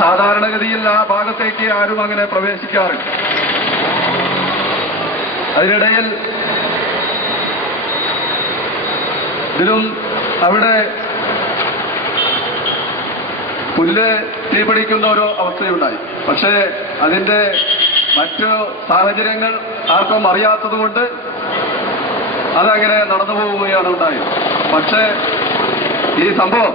സാധാരണഗതിയിൽ ആ ഭാഗത്തേക്ക് ആരും അങ്ങനെ പ്രവേശിക്കാറില്ല. അതിനിടയിൽ ഇതിലും അവിടെ പുല്ല് തീപിടിക്കുന്ന ഒരു അവസ്ഥയുണ്ടായി. പക്ഷേ അതിന്റെ മറ്റു സാഹചര്യങ്ങൾ ആർക്കും അറിയാത്തതുകൊണ്ട് അതങ്ങനെ നടന്നു പോവുകയാണ് ഉണ്ടായത്. പക്ഷേ ഈ സംഭവം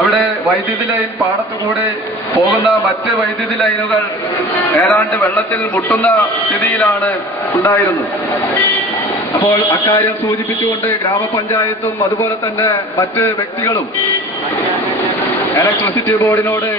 അവിടെ വൈദ്യുതി ലൈൻ പാടത്തുകൂടെ പോകുന്ന മറ്റ് വൈദ്യുതി ലൈനുകൾ ഏതാണ്ട് വെള്ളത്തിൽ മുട്ടുന്ന സ്ഥിതിയിലാണ് ഉണ്ടായിരുന്നത്. അപ്പോൾ അക്കാര്യം സൂചിപ്പിച്ചുകൊണ്ട് ഗ്രാമപഞ്ചായത്തും അതുപോലെ തന്നെ മറ്റ് വ്യക്തികളും ഇലക്ട്രിസിറ്റി ബോർഡിനോട്